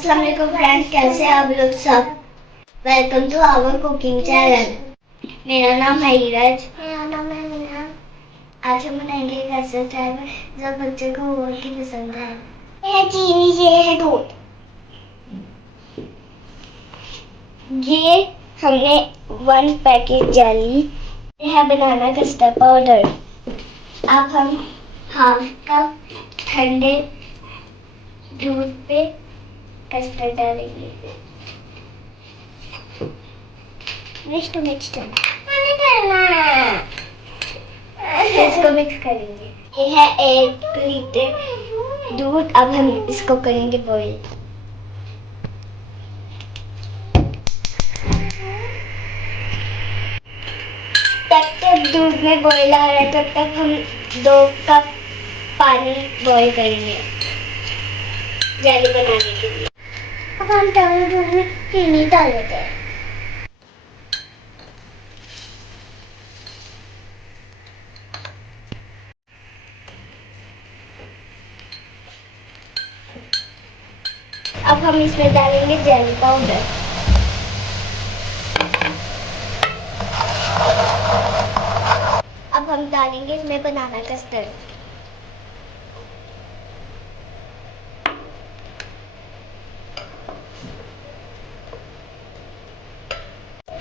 अस्सलाम वालेकुम फ्रेंड्स, कैसे हैं आप लोग सब। Welcome to our cooking channel. मेरा नाम है इराज। मेरा नाम है मिना। आज हम बनाएंगे एक ऐसा चाय जो बच्चे को बहुत ही पसंद है। ये चीनी, ये है दूध। ये हमने 1 पैकेट जेली, ये है बनाना कस्टर्ड पाउडर। अब हम हाफ कप ठंडे दूध पे कस्टर्ड डालेंगे। मिक्स मैंने करना है। इसको मिक्स करेंगे। ये है 1 लीटर दूध। अब हम इसको करेंगे बॉईल। तब तक दूध में बॉईल आ रहा है, तब तक हम 2 कप पानी बॉईल करेंगे जेली बनाने के लिए। अब हम दूध में चीनी डाल देते हैं। अब हम इसमें डालेंगे जेली पाउडर। अब हम डालेंगे इसमें बनाना कस्टर्ड।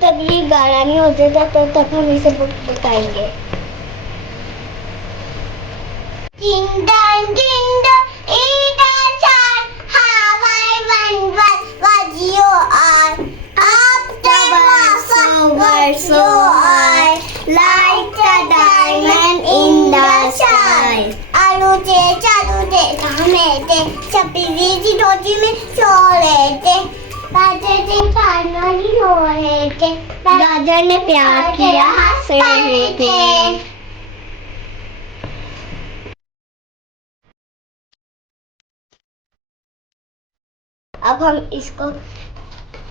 तब ये गाढ़ा नहीं हो जाता, तब हम इसे पकाएंगे। Like a diamond in the sky. Alute, chalute, kamete, chapiri roji में सोलेते, बाजे पानी होते, दादा ने प्यार किया हंस रहे थे। अब हम इसको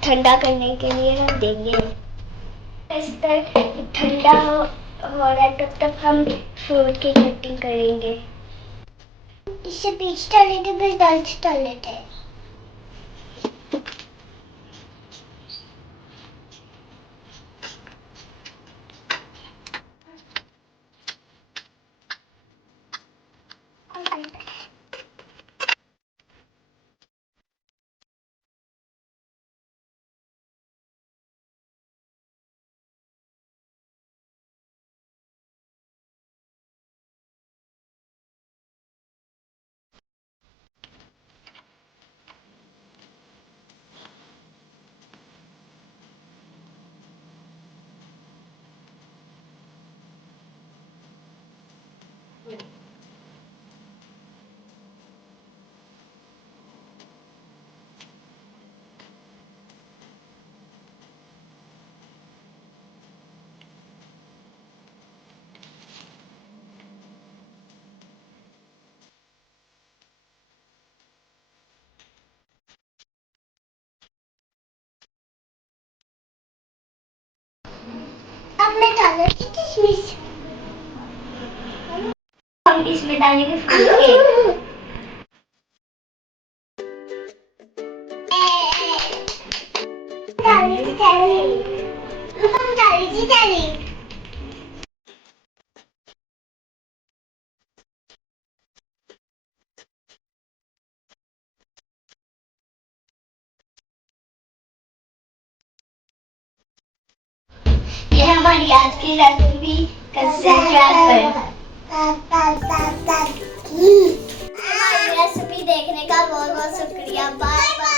ठंडा करने के लिए रख देंगे। इस तरह ठंडा हो रहा है, तब तक हम फ्रूट की कटिंग करेंगे। इससे बीज डाल लेते, फिर दाल डाल लेते हैं। अब मैं डालूंगी किशमिश। हम इसमें डालेंगे फ्रूट केक। ये हमारी आज की रेसिपी कस्टर्ड ट्रैफल। हमारी रेसिपी देखने का बहुत बहुत शुक्रिया। Bye bye.